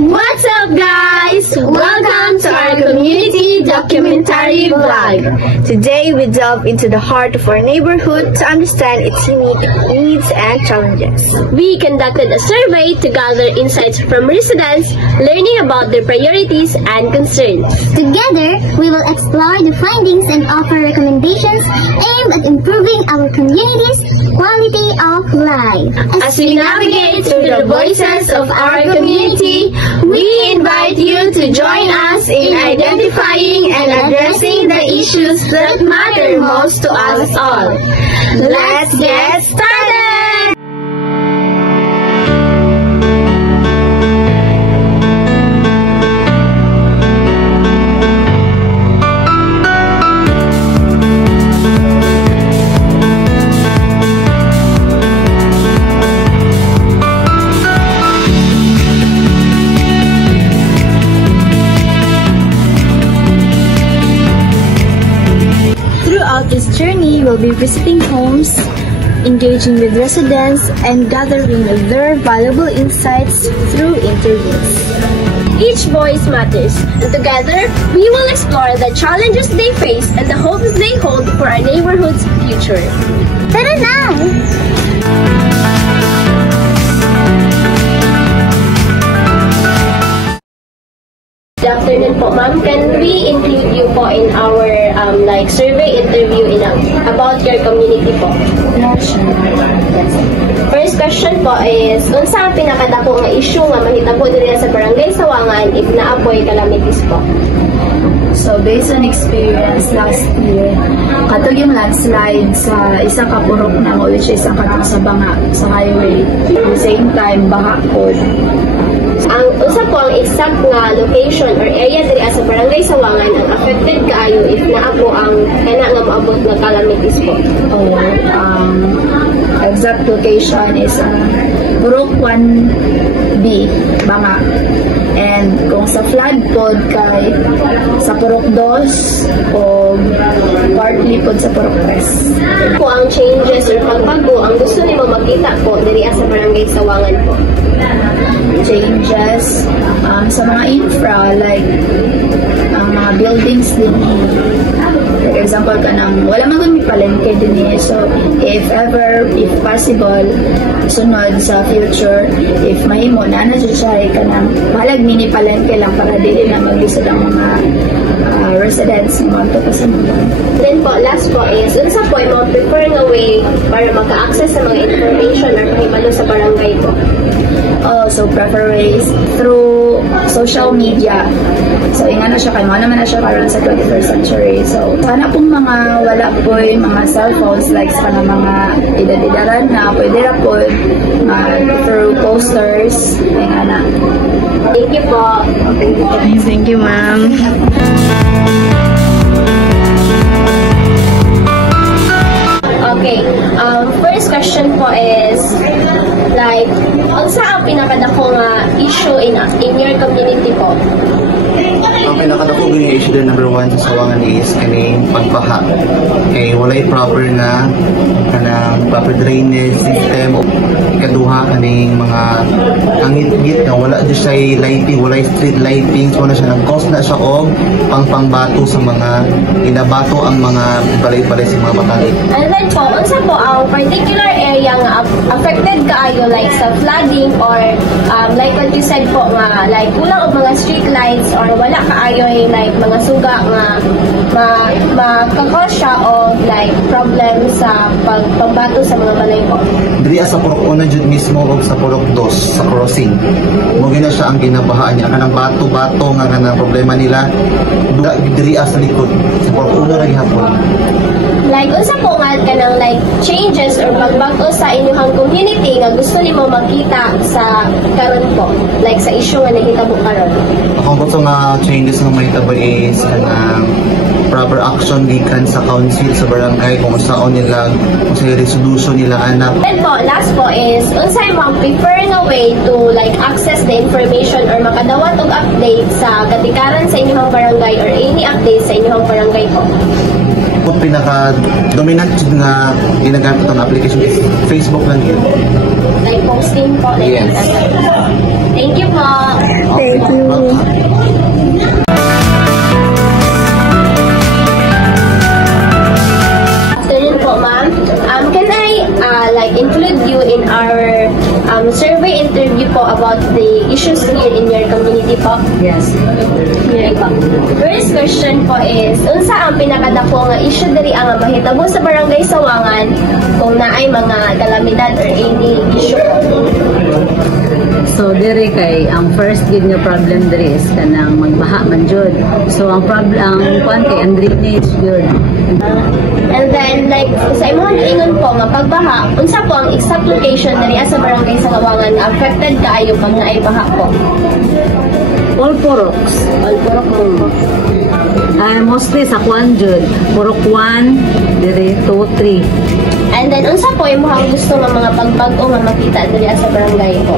What's up, guys? Welcome to our community documentary vlog. Today we delve into the heart of our neighborhood to understand its unique needs and challenges. We conducted a survey to gather insights from residents, learning about their priorities and concerns. Together, we will explore the findings and offer recommendations aimed at improving our community's quality of life. As we navigate through the voices of our community, we invite you to join us in identifying and addressing the issues that matter most to us all. Let's get started! Throughout this journey, we'll be visiting homes, engaging with residents, and gathering their valuable insights through interviews. Each voice matters, and together, we will explore the challenges they face and the hopes they hold for our neighborhood's future. Tara na! Good afternoon po, ma'am. Can we include you po in our survey interview about your community po? First question po is, unsa ang pinakadako nga issue nga mahitabo diri sa Barangay Sawangan if naapoy calamities po? So, based on experience last year, katog yung landslide sa isang kapurok na mo, which is ang katong sa Banga, sa highway. At the same time, Bahakod. Ang usa po ang exact nga location or area diri sa Barangay Sawangan ang affected kaayo if naapo ang kana nga moabot nga calamities po. Exact location is Purok 1B, Banga. And kung sa flood pod kay sa Purok 2 o partly pod sa Purok 3. Po ang changes or pagbago ang gusto nimo makita po diri sa Barangay Sawangan po. Changes sa mga infra like mga buildings din. For example kanang wala man gud mi palengke din so if possible sunod sa future if mahimo na siya kanang balag mini palengke lang para dili na maglisod ang mga residents ng mga to sa mga. Then po last po is unsa po yung prefer nga way para maka-access sa mga information or mahimalo sa barangay po? So prefer ways through social media. So ingana siya kay mo naman na siya karon sa 21st century. So sana pong mga wala po mga cellphones like sa mga edad-edaran na pwede ra po through posters ingana. Thank you po. Thank you, ma'am. Okay, first question po is unsa ang pinakadako nga issue in your community po? Ang pinakadako nga issue din number 1 sa Sawangan is kaning pagbaha. Kay walay proper drainage system o ikaduha kaning mga angit-ngit na wala di siya lighting, walay street lighting, so na siya nag-cause na siya og pangbato sa mga inabato ang mga balay-balay sa mga batang. And then po, unsa po ang particular area nga affected kaayo like sa flooding or like what you said po nga like kulang og mga street lights or wala kaayo like mga suga nga makakos siya o like problem sa pagbato sa mga balay po? Diri sa Purok 1 jud mismo og sa Purok 2 sa crossing. Mo gina siya ang ginabahaan niya kanang bato-bato nga kanang problema nila diri sa likod sa Purok 1 ra gihapon. Like unsa po nga kanang like changes or pagbago sa inyong community nga gusto nimo makita sa karon po like sa issue nga nahitabo karon? Ang gusto nga changes nga mahitabo is proper action gikan sa council sa barangay kung saan nila kung sa resolution nila anak. Then po last po is unsay mo prefer nga way to like access the information or makadawat og update sa katikaran sa inyong barangay or any update sa inyong barangay po? Kung pinaka-dominant nga ginagamit ng application is Facebook lang yun. Like posting po? Like yes. Thank you po. Okay. issues here in your community po? Yes. Here po. First question po is, unsa ang pinakadako nga issue diri ang mahitabo sa Barangay Sawangan kung naay mga kalamidad or any issue po? So diri kay ang first gid nga problem diri is kanang magbaha man jud. So ang problem ang kay ang drainage jud. And then like sa imong ingon po nga pagbaha, unsa po ang exact location diri sa Barangay Sawangan nga affected kaayo pag naay baha po? All Poroks. All Purok mo. Mostly sa Kwan jud. Purok 1, diri 2, 3. And then unsa po imong gusto nga mga pagbago nga makita diri sa barangay po?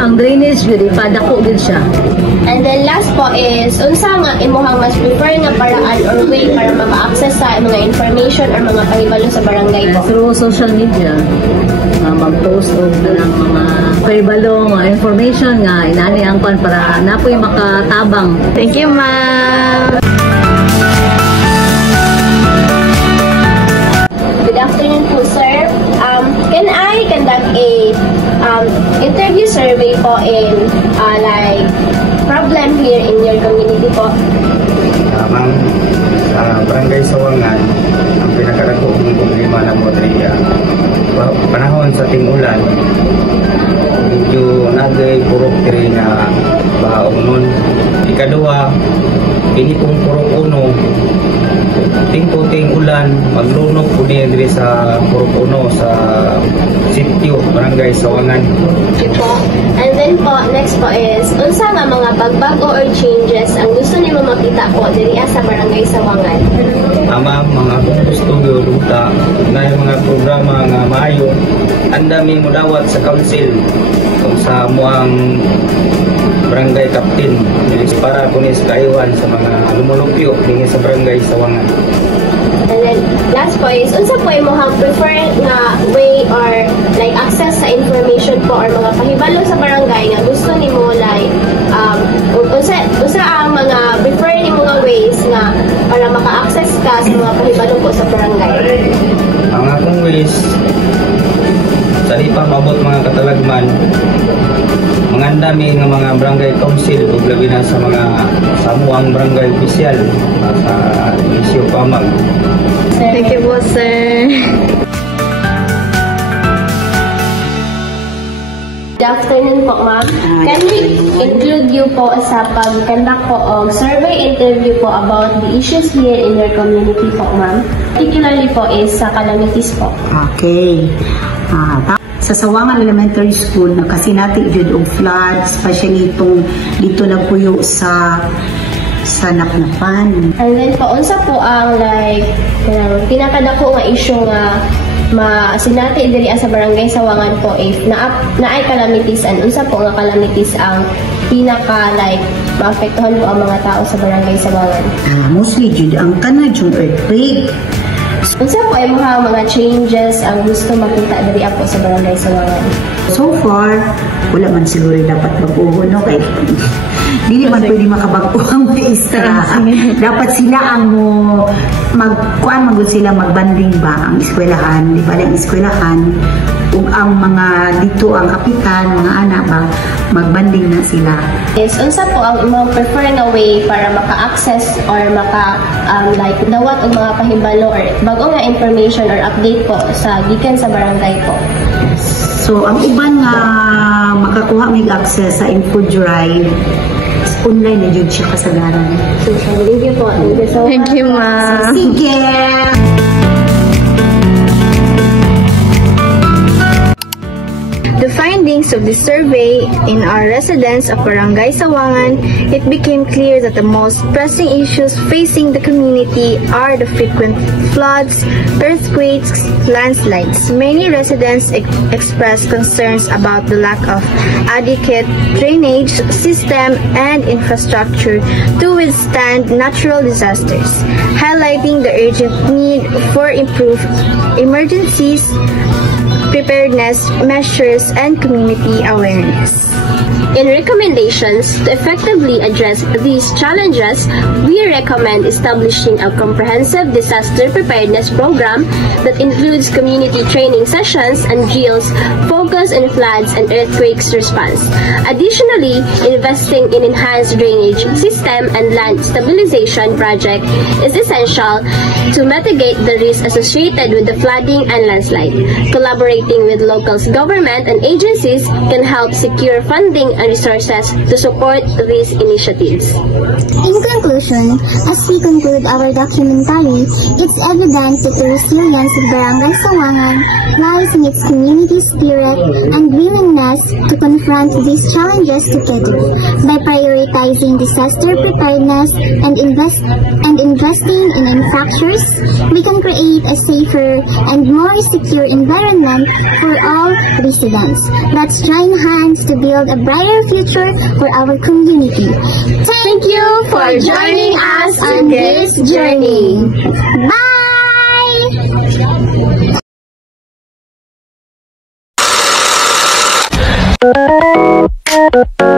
Ang drainage jud ipadako gid siya. And then last po is, unsa nga imuhang mas prefer nga paraan or way para maka-access sa mga information or mga pahibalo sa barangay po? Through social media. Mag-post og ng mga pahibalo, mga information nga inani ang kwan para napoy makatabang. Thank you, ma'am! Good afternoon po, sir. Can I conduct a interview survey po in like problem here in your community po? Ma'am, sa Barangay Sawangan, ang pinakadako ng problema na po diri panahon sa ting-ulan, medyo nagay purok diri nga bahaog nun. Ikaduha, ini pong purok uno, ting ulan, maglunok po niya diri sa purok uno sa sitio Barangay Sawangan. Okay po. And then po, next po is, unsa nga mga pagbago or changes ang gusto nimo makita po diri sa Barangay Sawangan? Ama, mga kung gusto nyo luta na yung mga programa nga maayo, ang dami mo dawat sa council kung sa muang barangay captain para kunis kaiwan sa mga lumulupyo dingi sa Barangay Sawangan. And then last po is, unsa po imong prefer nga way or like access sa information po or mga pahibalo sa barangay nga gusto nimo like unsa ang mga prefer nimo nga ways nga para maka-access ka sa mga pahibalo po sa barangay? Ang akong ways sa di pa mabot mga katalagman, mga dami ng mga barangay council ug labi na sa mga samuang barangay opisyal sa isyu pamag. Thank you po, sir. Good afternoon po, ma'am. Can we include you po sa pag-conduct po o survey interview po about the issues here in your community po, ma'am? Particularly po is sa calamities po. Okay. Sa Sawangan Elementary School, nakasinati jud og flood, especially itong dito nagpuyo sa Naknapan. And then po, unsa po ang like pinakadako nga issue nga masinati diri sa Barangay Sawangan po if naay calamities and unsa po nga calamities ang pinaka like maapektuhan po ang mga tao sa Barangay Sawangan? Mostly jud ang kana jud earthquake. Unsa po ay mga changes ang gusto makita diri po sa Barangay Sawangan? So far, wala man siguro dapat baguho, no? Kay dili man pwede makabago ang maestra. Dapat sila ang magkuan sila magbanding ba ang eskwelahan, di ba ang eskwelahan ug ang mga dito ang kapitan, mga anak ba magbanding na sila. Yes, unsa po ang imong prefer na way para maka-access or like dawat og mga pahibalo or bago nga information or update po sa gikan sa barangay po? So ang uban nga makakuha mig access sa info drive online na jud siya kasagaran. So, thank you po. Thank you so much. Thank you, ma'am. Sige. The findings of the survey in our residents of Barangay Sawangan, it became clear that the most pressing issues facing the community are the frequent floods, earthquakes, landslides. Many residents expressed concerns about the lack of adequate drainage system and infrastructure to withstand natural disasters, highlighting the urgent need for improved emergencies preparedness measures and community awareness. In recommendations to effectively address these challenges, we recommend establishing a comprehensive disaster preparedness program that includes community training sessions and drills focused on floods and earthquakes response. Additionally, investing in enhanced drainage system and land stabilization project is essential to mitigate the risks associated with the flooding and landslide. Collaborating with local government and agencies can help secure funding and resources to support these initiatives. In conclusion, as we conclude our documentary, it's evident that the resilience of Barangay Sawangan lies in its community spirit and willingness to confront these challenges together. By prioritizing disaster preparedness and investing in infrastructures, we can create a safer and more secure environment for all residents. Let's join hands to build a brighter future for our community. Thank you for joining us on this journey. Bye!